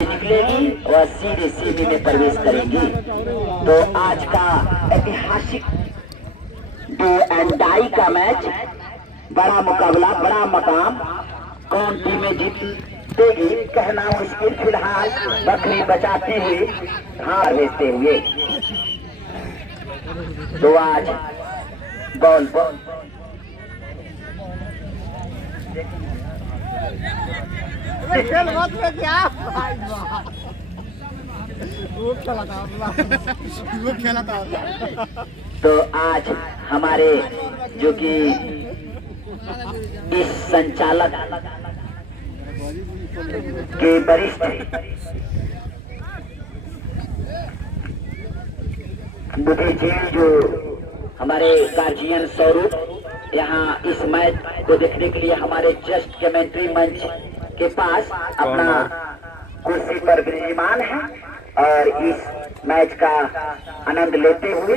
निकलेगी और सीधे सेमी में प्रवेश करेंगी। तो आज का ऐतिहासिक डे एंड डाई का मैच, बड़ा मुकाबला, बड़ा मकाम, कौन टीमें जीतेगी कहना मुश्किल। फिलहाल बकरी बचाते हुए, हार भेजते हुए। तो आज बॉल पर खेल मत में क्या भाई वो खेला था तो आज हमारे जो कि इस संचालक के वरिष्ठ बुद्धिजीवी जो हमारे गार्जियन स्वरूप यहाँ इस मैच को देखने के लिए हमारे जस्ट कमेंट्री मंच के पास अपना कुर्सी पर विराजमान है और इस मैच का आनंद लेते हुए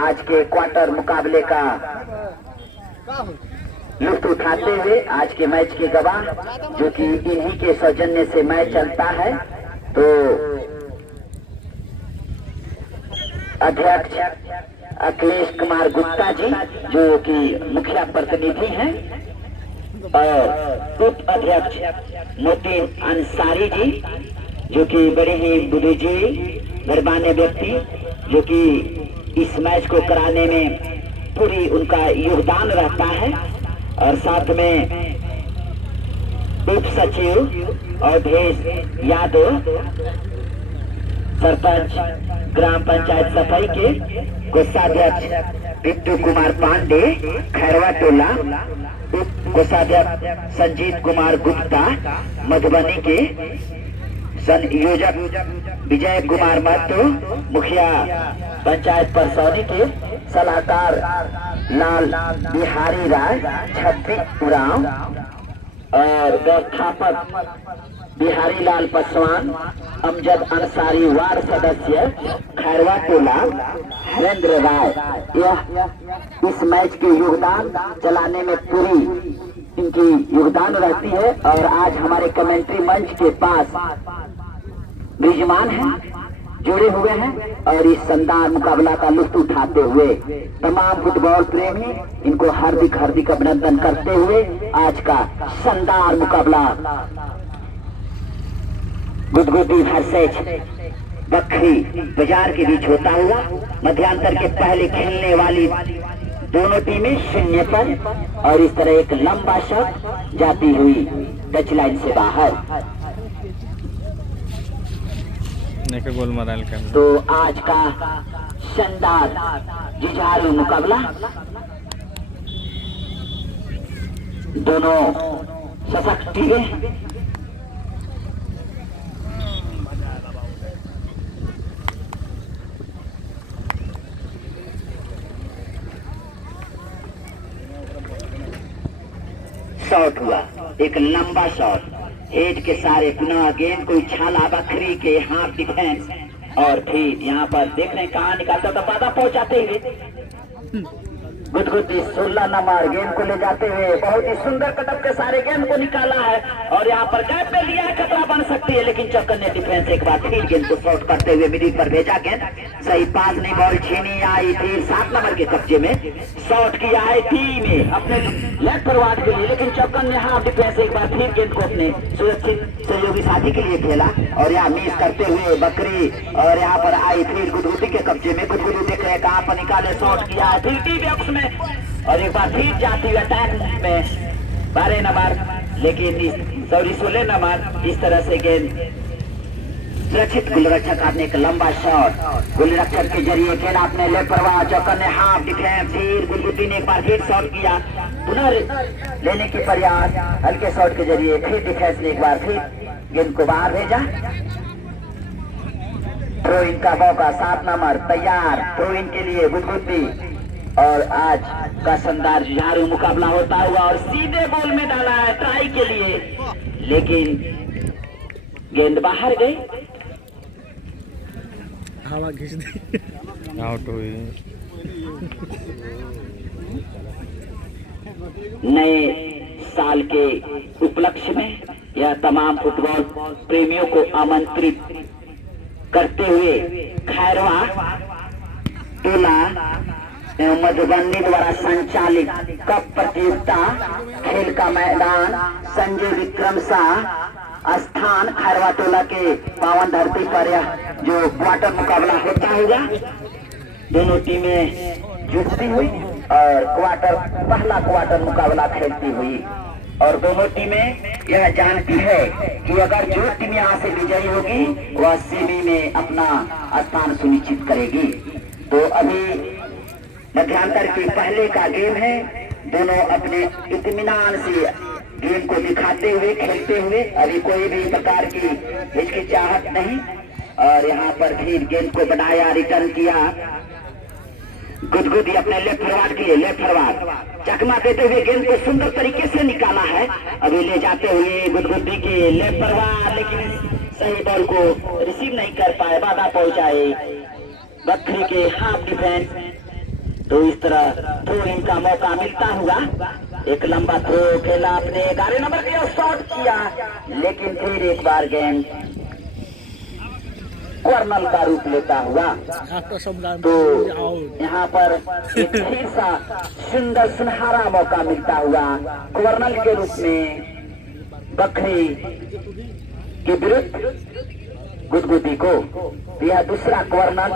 आज के क्वार्टर मुकाबले का लुत्फ उठाते हुए आज के मैच के गवाह जो कि इन्हीं के सौजन्य से मैच चलता है। तो अध्यक्ष अखिलेश कुमार गुप्ता जी जो कि मुखिया प्रतिनिधि हैं और उप अध्यक्ष मोतीन अंसारी जी जो कि बड़े ही बुद्धिजीवी गणमान्य व्यक्ति जो कि इस मैच को कराने में पूरी उनका योगदान रहता है। और साथ में उप सचिव अवधेश यादव, सरपंच ग्राम पंचायत सफाई के कोषाध्यक्ष बिट्टू कुमार पांडे खैरवा टोला, उप कोषाध्यक्ष संजीत कुमार गुप्ता मधुबनी के, संयोजक विजय कुमार महतो मुखिया पंचायत परसौनी के, सलाहकार लाल बिहारी राय छत्तीस उराव और व्यवस्थापक बिहारी लाल पासवान, अमजद अंसारी वार्ड सदस्य खैरवा टोला हरेंद्र राय। यह इस मैच के योगदान चलाने में पूरी इनकी योगदान रहती है। और आज हमारे कमेंट्री मंच के पास विराजमान है, जुड़े हुए हैं और इस शानदार मुकाबला का लुत्फ उठाते हुए तमाम फुटबॉल प्रेमी इनको हार्दिक हार्दिक अभिनंदन करते हुए आज का शानदार मुकाबला गुदगुदी वर्सेस बखरी बाजार के बीच होता हुआ मध्यांतर के पहले खेलने वाली दोनों टीमें 0 पर और इस तरह एक लंबा शॉट जाती हुई टच लाइन से बाहर। गोल मारा तो आज का शानदार जुझारू मुकाबला, दोनों सशक्त टीमें शॉट हुआ, एक लंबा शॉट हेड के सारे पुनः गेंद को उछाला बकरी के हाथ डिफेंस और फिर यहाँ पर देख रहे हैं कहाँ निकालता था, बाधा पहुंचाते हुए गुदगुदी 16 नंबर गेंद को ले जाते हुए बहुत ही सुंदर कदम के सारे गेंद को निकाला है और यहाँ पर गैप पे लिया है, खतरा बन सकती है लेकिन चक्कर ने डिफेंस एक बार फिर गेंद को शॉट करते हुए मिडिल पर भेजा, गेंद सही पास नहीं, बॉल छीनी आई, फिर 7 नंबर के कब्जे में शॉट किया है टीम में अपने लेफ्ट फॉरवर्ड के लिए, लेकिन चक्कर ने हाफ डिफेंस एक बार फिर गेंद को अपने सुरक्षित सहयोगी साथी के लिए खेला और यहाँ मिस करते हुए बकरी और यहाँ पर आई फिर गुदगुदी के कब्जे में। गुदगुदी देख रहे हैं कहाँ पर निकाले, शॉट किया है फिर टी बॉक्स में और एक बार फिर जाती हुई अटैक में 12 नंबर, लेकिन 16 नंबर इस तरह से गेंद सुरक्षित गोलरक्षक आपने एक लंबा शॉट गोलरक्षक के जरिए खेला अपने लेफ्ट फॉरवर्ड, चौकर ने हाफ डिफेंस, फिर गुदगुदी ने एक बार फिर शॉट किया, पुनः लेने के प्रयास हल्के शॉट के जरिए, फिर डिफेंस ने एक बार फिर गेंद को बाहर भेजा। थ्रो इन का मौका, 7 नंबर तैयार थ्रो इन के लिए गुदगुदी और आज का शानदार जुझारू मुकाबला होता हुआ और सीधे बॉल में डाला है ट्राई के लिए, लेकिन गेंद बाहर गई, हवा खींच दी, आउट हुई। नए साल के उपलक्ष्य में यह तमाम फुटबॉल प्रेमियों को आमंत्रित करते हुए खैरवा टोला एवं मधुबनी द्वारा संचालित कप प्रतियोगिता खेल का मैदान संजय विक्रम शाह स्थान खैरवा टोला के पावन धरती पर यह जो क्वार्टर मुकाबला होता होगा, दोनों टीमें जुटती हुई और पहला क्वार्टर मुकाबला खेलती हुई, और दोनों टीमें यह जानती है कि अगर जो टीम यहाँ से विजयी होगी वह सेमी में अपना स्थान सुनिश्चित करेगी। तो अभी मध्यांतर के पहले का गेम है, दोनों अपने इत्मीनान से गेम को दिखाते हुए खेलते हुए, अभी कोई भी प्रकार की हिचकिचाहट नहीं, और यहाँ पर फिर गेंद को बढ़ाया, रिटर्न किया, गुदगुदी अपने लेफ्ट फॉरवर्ड के लिए, लेफ्ट फॉरवर्ड चकमा देते हुए गेंद को सुंदर तरीके से निकाला है, अभी ले जाते हुए गुदगुदी के लेफ्ट फॉरवर्ड, लेकिन सही बॉल को रिसीव नहीं कर पाए, बाधा पहुंचाए बकरी के हाफ डिफेंस। तो इस तरह थ्रो इनका मौका मिलता हुआ, एक लंबा थ्रो खेला अपने 11 नंबर के शॉट किया, लेकिन फिर एक बार गेंद कॉर्नर का रूप लेता हुआ। तो यहाँ पर एक फिर सा सुंदर सुनहरा मौका मिलता हुआ कॉर्नर के रूप में बकरी के विरुद्ध गुदगुदी को। यह दूसरा कॉर्नर,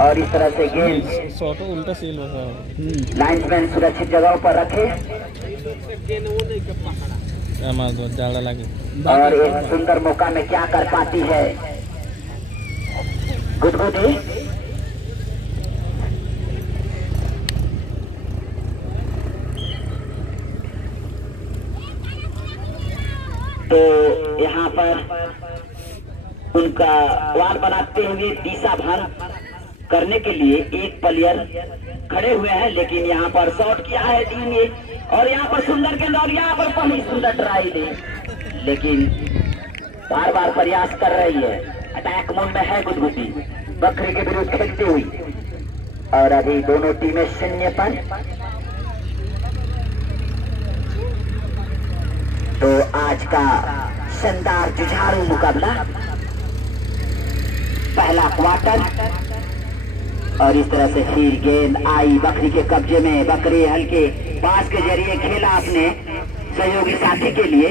और इस तरह से गेंद उल्टा सील लाइन्समैन सुरक्षित जगहों पर रखे ज्यादा लगे, और एक सुंदर मौका में क्या कर पाती है गुदगुदी। तो यहाँ पर उनका वाल बनाते हुए दिशा भंग करने के लिए एक प्लेयर खड़े हुए हैं, लेकिन यहाँ पर शॉट किया है टीम ने, और यहाँ पर सुंदर गेंद, और यहाँ पर पहली सुंदर ट्राई दी, लेकिन बार बार प्रयास कर रही है, अटैक मोड में है गुदगुदी बकरी के विरुद्ध खेलती हुई, और अभी दोनों टीमें शून्य पर। तो आज का शानदार जुझारू मुकाबला, पहला क्वार्टर, और इस तरह से फिर गेंद आई बकरी के कब्जे में, बकरी हल्के पास के जरिए खेला अपने सहयोगी साथी के लिए,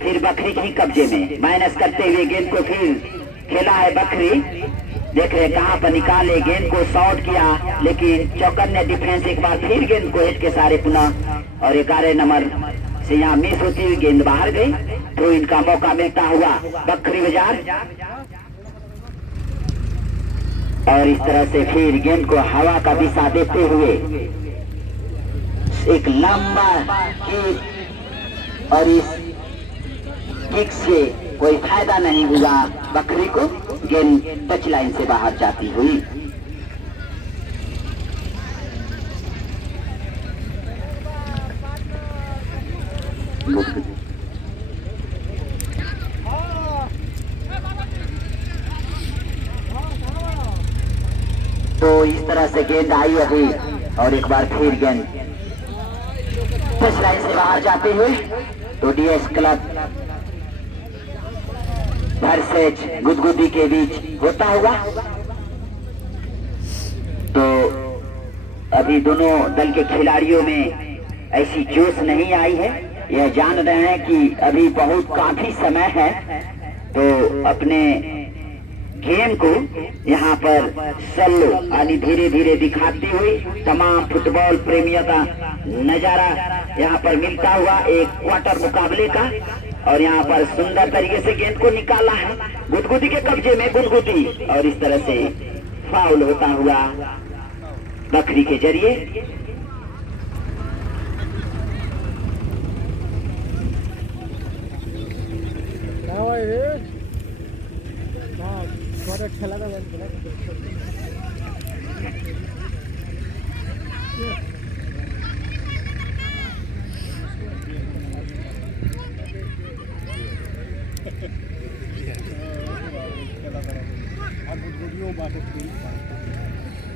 फिर बकरी के ही कब्जे में माइनस करते हुए गेंद को फिर खेला है बकरी, देख रहे कहां पर निकाले, गेंद को शॉट किया, लेकिन चौकन्ने डिफेंस एक बार फिर गेंद को हिट के सारे पुनः, और 11 नंबर से यहाँ मिस होती हुई गेंद बाहर गई। तो इनका मौका मिलता हुआ बकरी बाजार, और इस तरह से फिर गेंद को हवा का दिशा देते हुए एक लंबा किक, और इस किक से कोई फायदा नहीं हुआ बकरी को, गेंद टच लाइन से बाहर जाती हुई। तो इस तरह से गेंद आई अभी, और एक बार फिर गेंद टच लाइन से बाहर जाते हुए। तो डीएस क्लब वर्सेज गुदगुदी के बीच होता हुआ। तो अभी दोनों दल के खिलाड़ियों में ऐसी जोश नहीं आई है, यह जान रहे हैं कि अभी बहुत काफी समय है, तो अपने गेम को यहाँ पर स्लो यानी धीरे धीरे दिखाती हुई तमाम फुटबॉल प्रेमियों का नजारा यहाँ पर मिलता हुआ एक क्वार्टर मुकाबले का। और यहाँ पर सुंदर तरीके से गेंद को निकाला है गुदगुदी के कब्जे में गुदगुदी, और इस तरह से फाउल होता हुआ बकरी के जरिए।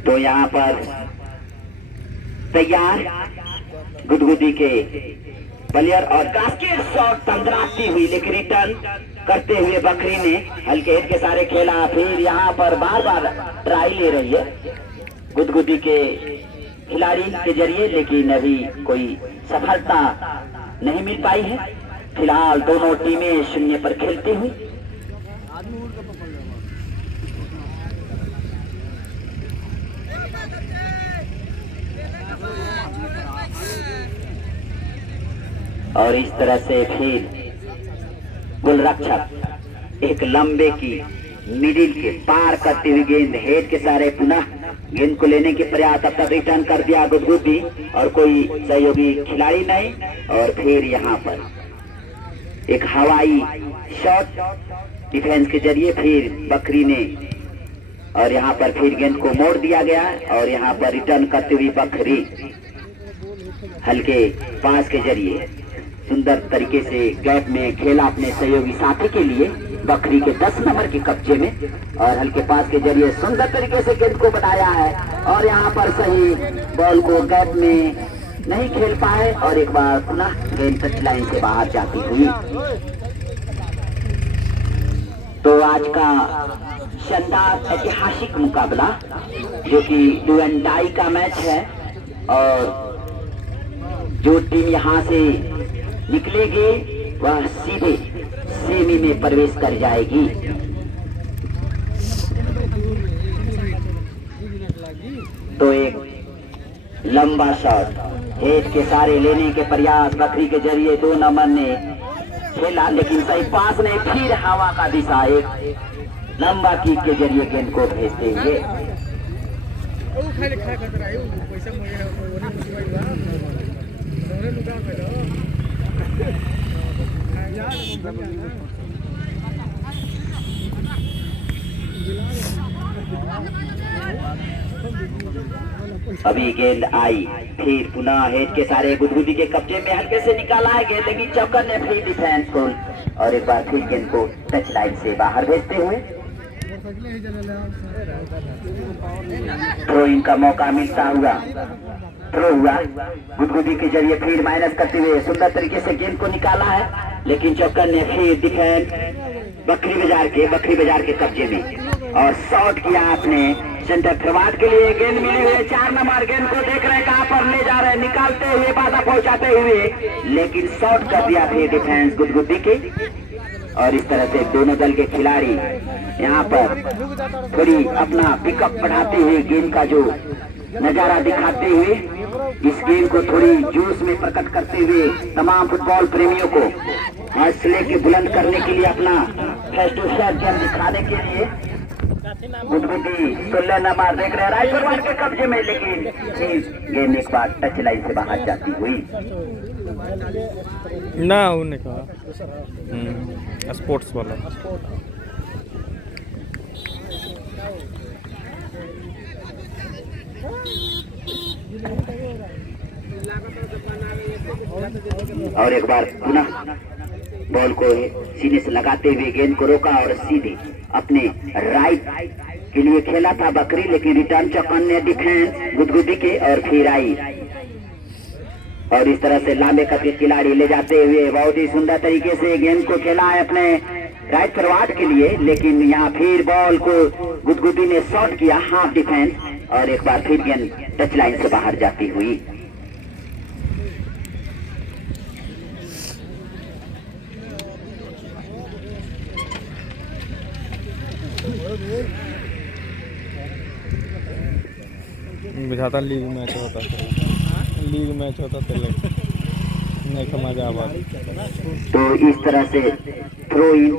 तो यहाँ पर तैयार गुदगुदी के प्लेयर और कास्केट शॉट तंदराती हुई, लेकिन रिटर्न करते हुए बकरी ने हल्के हिट के सारे खेला। फिर यहाँ पर बार बार ट्राई ले रही है गुदगुदी के खिलाड़ी के जरिए, लेकिन अभी कोई सफलता नहीं मिल पाई है। फिलहाल दोनों टीमें शून्य पर खेलती हुई। और इस तरह से फिर गोलरक्षक एक लंबे की मिडिल के पार करते हुए गेंद हेड के सारे पुनः गेंद को लेने के प्रयास, तब तक रिटर्न कर दिया गुदगुदी और कोई सहयोगी खिलाड़ी नहीं। और फिर यहाँ पर एक हवाई शॉट डिफेंस के जरिए फिर बकरी ने, और यहाँ पर फिर गेंद को मोड़ दिया गया और यहाँ पर रिटर्न करते हुए बकरी हल्के पास के जरिए सुंदर तरीके से गैप में खेला अपने सहयोगी साथी के लिए बकरी के 10 नंबर के कब्जे में, और हल्के पास के जरिए सुंदर तरीके से गेंद को बनाया है और यहाँ पर सही बॉल को गैप में नहीं खेल पाए और एक बार पुनः गेंद टच लाइन से बाहर जाती हुई। तो आज का शानदार ऐतिहासिक मुकाबला जो कि डू एंड डाई का मैच है, और जो टीम यहाँ से निकलेगी वह सीधे सेमी में प्रवेश कर जाएगी। तो एक लंबा शॉट हेड के सारे लेने के प्रयास बकरी के जरिए 2 नंबर ने खेला, लेकिन सही पास ने फिर हवा का दिशा एक लंबा किक के जरिए गेंद को भेजते हुए। अभी गेंद आई फिर पुनः हेड के सारे गुदगुदी के कब्जे में हल्के से निकाला है गेंद, लेकिन चौकर ने फिर डिफेंस को और एक बार फिर गेंद को टच लाइन से बाहर भेजते हुए थ्रो इन का मौका मिलता हुआ थ्रो हुआ गुदगुदी के जरिए फिर माइनस करते हुए सुंदर तरीके से गेंद को निकाला है, लेकिन चौकर ने फिर डिफेंस बकरी बाजार के कब्जे में और शॉट किया आपने सेंटर फॉरवर्ड के लिए। गेंद मिली हुई 4 नंबर, गेंद को देख रहे हैं कहां पर ले जा रहे हैं, निकालते हुए बाधा पहुंचाते हुए, लेकिन शॉट कर दिया फिर डिफेंस गुदगुदी की। और इस तरह से दोनों दल के खिलाड़ी यहाँ पर थोड़ी अपना पिकअप बढ़ाते हुए गेंद का जो नजारा दिखाते हुए इस गेम को थोड़ी जोश में प्रकट करते हुए तमाम फुटबॉल प्रेमियों को हौसले के बुलंद करने के लिए अपना फेस टू फेस गेम दिखाने के लिए गुदगुदी 16 नंबर देख रहे हैं राइट फॉरवर्ड के कब्जे में, लेकिन गेंद एक बार टच लाइन से बाहर जाती हुई। ना उन्हें कहा स्पोर्ट्स वाला और एक बार पुनः बॉल को सीने से लगाते हुए गेंद को रोका और सीधे अपने राइट के लिए खेला था बकरी, लेकिन रिटर्न चौकन ने डिफेंस गुदगुदी के और फिर आई और इस तरह से लांबे कद के खिलाड़ी ले जाते हुए बहुत ही सुंदर तरीके से गेंद को खेला है अपने राइट फॉरवर्ड के लिए, लेकिन यहाँ फिर बॉल को गुदगुदी ने शॉट किया हाफ डिफेंस और एक बार फिर गेंद टच लाइन से बाहर जाती हुई। बुझाता लीग मैच होता तो नहीं का मजा आवा। तो इस तरह से थ्रो इन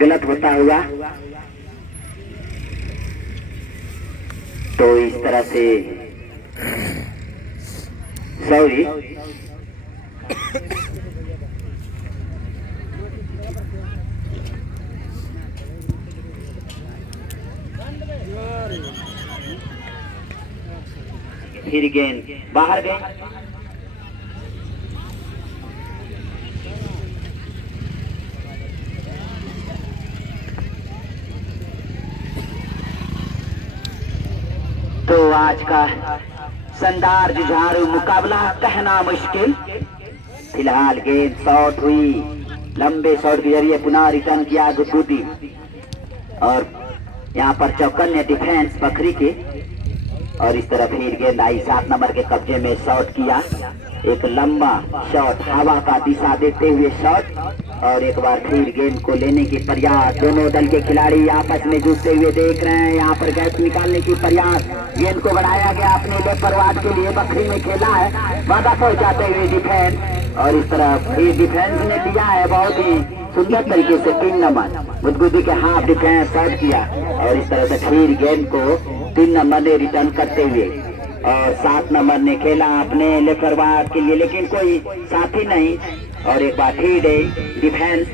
गलत होता हुआ, तो इस तरह से सॉरी फिर गेंद बाहर गई। तो आज का शानदार जुझारू मुकाबला कहना मुश्किल। फिलहाल गेंद शॉट हुई, लंबे शॉट के जरिए पुनः रिटर्न किया गुदगुदी और यहाँ पर चौकन्ने डिफेंस बकरी के। और इस तरफ फिर गेंद आई 7 नंबर के कब्जे में, शॉट किया, एक लंबा शॉट, हवा का दिशा देते हुए शॉट और एक बार फिर गेंद को लेने की प्रयास। दोनों दल के खिलाड़ी आपस में जूझते हुए देख रहे हैं। यहाँ पर गैप निकालने की प्रयास, गेंद को बढ़ाया गया अपने लेपरवाद के लिए, बकरी में खेला है, बाधा पहुंचाते हुए डिफेंस और इस तरफ फिर डिफेंस ने लिया है बहुत ही सुंदर तरीके से 3 नंबर गुदगुदी के हाफ डिफेंस शॉट किया और इस तरह से फिर गेंद को 3 नंबर ने रिटर्न करते हुए और 7 नंबर ने खेला अपने लेफरवाद के लिए, लेकिन कोई साथी नहीं। और एक बार फिर डिफेंस,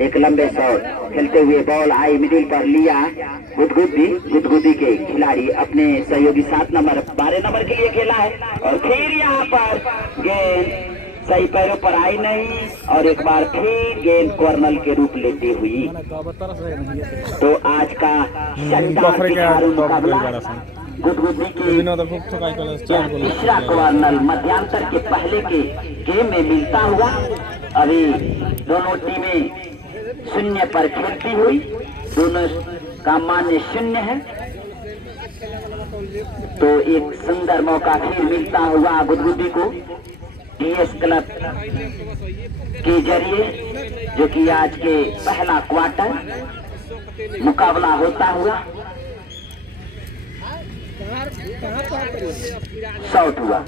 एक लंबे शॉट खेलते हुए बॉल आई मिडिल पर, लिया गुदगुदी के खिलाड़ी अपने सहयोगी 7 नंबर 12 नंबर के लिए खेला है और फिर यहाँ पर गेंद सही पैरों पर आई नहीं और एक बार फिर गेंद कॉर्नर के रूप लेती हुई। तो आज का शानदार जुझारू मुकाबला गुदगुदी के तीसरा कॉर्नर मध्यांतर के पहले के गेम में मिलता हुआ। अभी दोनों टीमें 0 पर खेलती हुई, दोनों का मान्य 0 है। तो एक सुंदर मौका फिर मिलता हुआ गुदगुदी को डीएस क्लब के जरिए, जो कि आज के पहला क्वार्टर मुकाबला होता हुआ शॉट हुआ,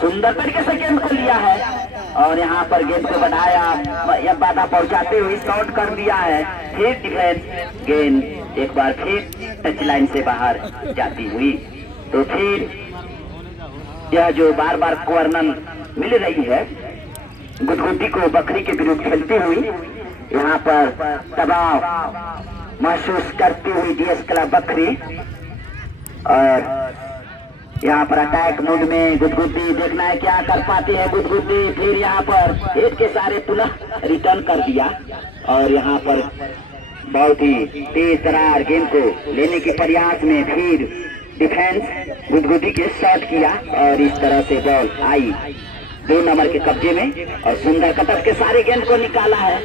सुंदर तरीके से गेंद को लिया है और यहाँ पर गेंद को बढ़ाया या बाधा पहुंचाते हुए शॉट कर दिया है। फिर डिफेंस, गेंद एक बार फिर टच लाइन से बाहर जाती हुई। तो फिर यह जो बार बार कॉर्नर मिल रही है गुदगुदी को बकरी के विरुद्ध खेलती हुई, यहाँ पर दबाव महसूस करती हुई डीएस क्लब बकरी और यहाँ पर अटैक मोड में गुदगुदी, देखना है क्या कर पाती है गुदगुदी। फिर यहाँ पर हेड के सारे पुनः रिटर्न कर दिया और यहाँ पर बहुत ही तेज तरार गेंद को लेने के प्रयास में फिर डिफेंस गुदगुदी के शॉट किया और इस तरह से बॉल आई 2 नंबर के कब्जे में और सुंदर कटक के सारे गेंद को निकाला है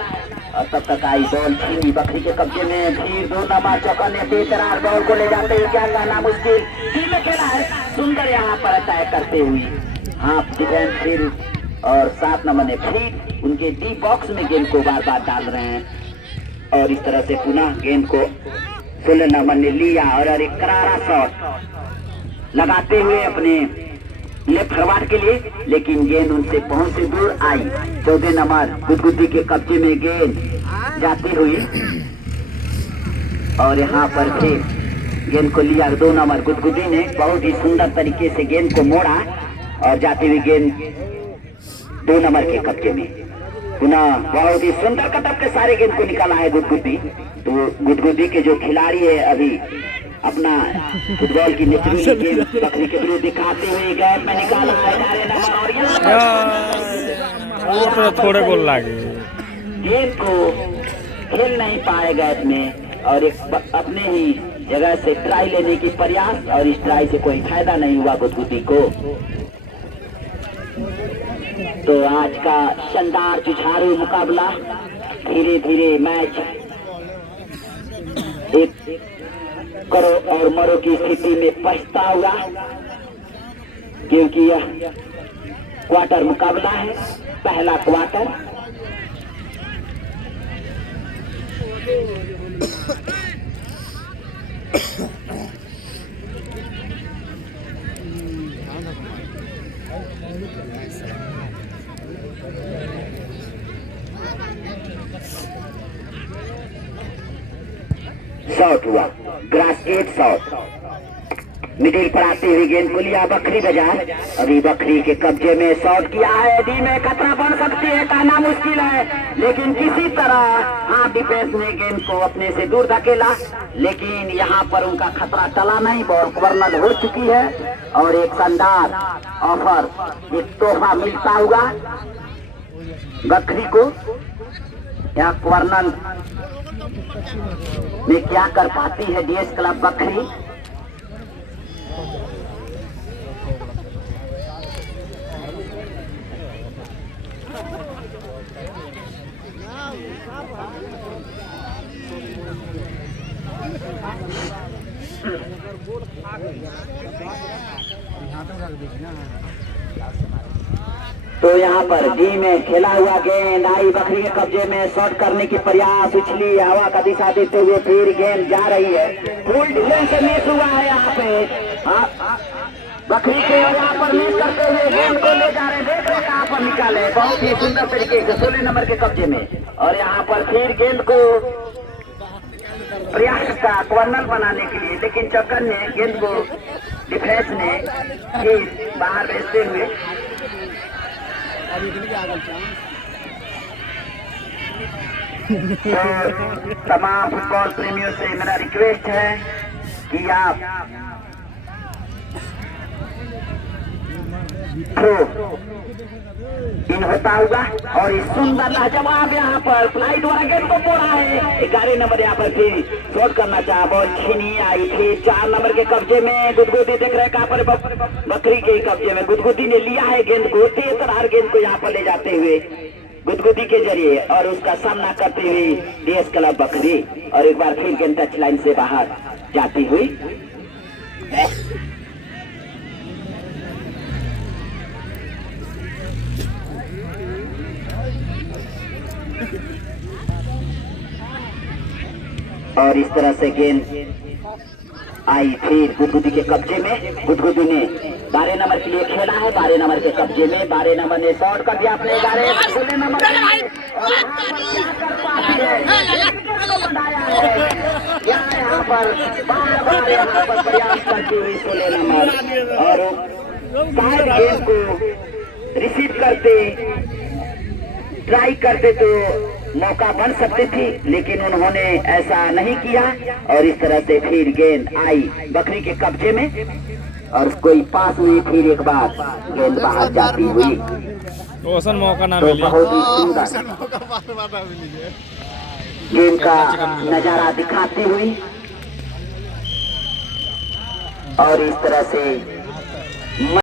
और तब तक आई बॉल छीनी बकरी के कब्जे में। फिर 2 नंबर चौकन्ने बेकरार बॉल को ले जाते हुए, क्या कहना मुश्किल, टीम में खेला है सुंदर यहाँ पर अटैक करते हुए हाफ डिफेंस फिर और 7 नंबर ने फिर उनके डी बॉक्स में गेंद को बार बार डाल रहे हैं और इस तरह से पुनः गेंद को 16 नंबर ने लिया और एक करारा शॉट लगाते हुए अपने लेफ्ट फॉरवर्ड के लिए, लेकिन गेंद उनसे पहुंच से दूर आई। 14 नंबर गुदगुदी के कब्जे में गेंद जाती हुई और यहाँ पर फिर गेंद को लिया 2 नंबर गुदगुदी ने, बहुत ही सुंदर तरीके से गेंद को मोड़ा और जाती हुई गेंद 2 नंबर के कब्जे में। पुनः बहुत ही सुंदर कदम के सारे गेंद को निकाला है गुदगुदी। तो गुदगुदी के जो खिलाड़ी है अभी अपना फुटबॉल की नेचुरल गेम बकरी के विरुद्ध दिखाते हुए गैप में निकाला है 11 नंबर और वो तो थोड़े गोल लागे, गेंद को खेल नहीं पाए गैप में और एक अपने ही जगह से ट्राई लेने की प्रयास और इस ट्राई से कोई फायदा नहीं हुआ गुदगुदी को। तो आज का शानदार जुझारू मुकाबला, धीरे धीरे मैच एक करो और मरो की स्थिति में पछता हुआ, क्योंकि यह क्वार्टर मुकाबला है, पहला क्वार्टर। शॉट हुआ, ग्रास 8 शॉट मिडिल पर आती हुई गेंद को लिया बकरी बाजार, अभी बकरी के कब्जे में शॉट किया है। डी में खतरा बन सकती है, कहना मुश्किल है, लेकिन किसी तरह हाफ डिफेंस ने गेंद को अपने से दूर धकेला, लेकिन यहाँ पर उनका खतरा टला नहीं, बॉल कॉर्नर हो चुकी है और एक शानदार ऑफर, एक तोहफा मिलता हुआ बकरी को। यहाँ कॉर्नर में क्या कर पाती है डीएस क्लब बकरी, तो यहाँ पर डी में खेला हुआ गेंद आई बकरी के कब्जे में, शॉट करने की प्रयास, उछली हवा का दिशा देते हुए फिर गेंद जा रही है, फुल डिफेंस से मिस हुआ है यहाँ पे बकरी के, और यहाँ पर मिस करते हुए गेंद को ले जा रहे हैं, देख रहे कहाँ पर निकाले, बहुत ही सुंदर तरीके से 16 नंबर के कब्जे में, और यहाँ पर फिर गेंद को प्रयास का कॉर्नर बनाने के लिए, लेकिन चक्कर ने गेंद को डिफेंस ने फिर बाहर भेजते हुए तो तमाम फुटबॉल प्रेमियों से मेरा रिक्वेस्ट है कि आप इन होता होगा, और इस सुंदर लाजवाब यहाँ पर फ्लाइट वाला गेंद को बोला है, 11 नंबर यहाँ पर फिर शॉट करना चाहा, बॉल छीनी आई थी 4 नंबर के कब्जे में, गुदगुदी देख रहे कहाँ पर बकरी के कब्जे में, गुदगुदी ने लिया है गेंद को, तेज तरार गेंद को यहाँ पर ले जाते हुए गुदगुदी के जरिए, और उसका सामना करते हुए डीएस क्लब बकरी, और एक बार फिर गेंद टच लाइन से बाहर जाती हुई। और इस तरह से गेंद आई फिर गुदगुदी के कब्जे में, गुदगुदी ने 12 नंबर के लिए खेला है, 12 नंबर के कब्जे में, 12 नंबर ने शॉट कर दिया अपने 16 नंबर के लिए, और यहाँ पर बार-बार यहाँ पर प्रयास करती हुई 16 नंबर, और शायद गेंद को रिसीव करते ट्राई करते तो मौका बन सकती थी, लेकिन उन्होंने ऐसा नहीं किया, और इस तरह से फिर गेंद आई बकरी के कब्जे में, और कोई पास नहीं, फिर एक बार गेंद बाहर जाती हुई, ओसन मौका ना तो मिले, बहुत ही सुंदर गेम का नजारा दिखाती हुई, और इस तरह से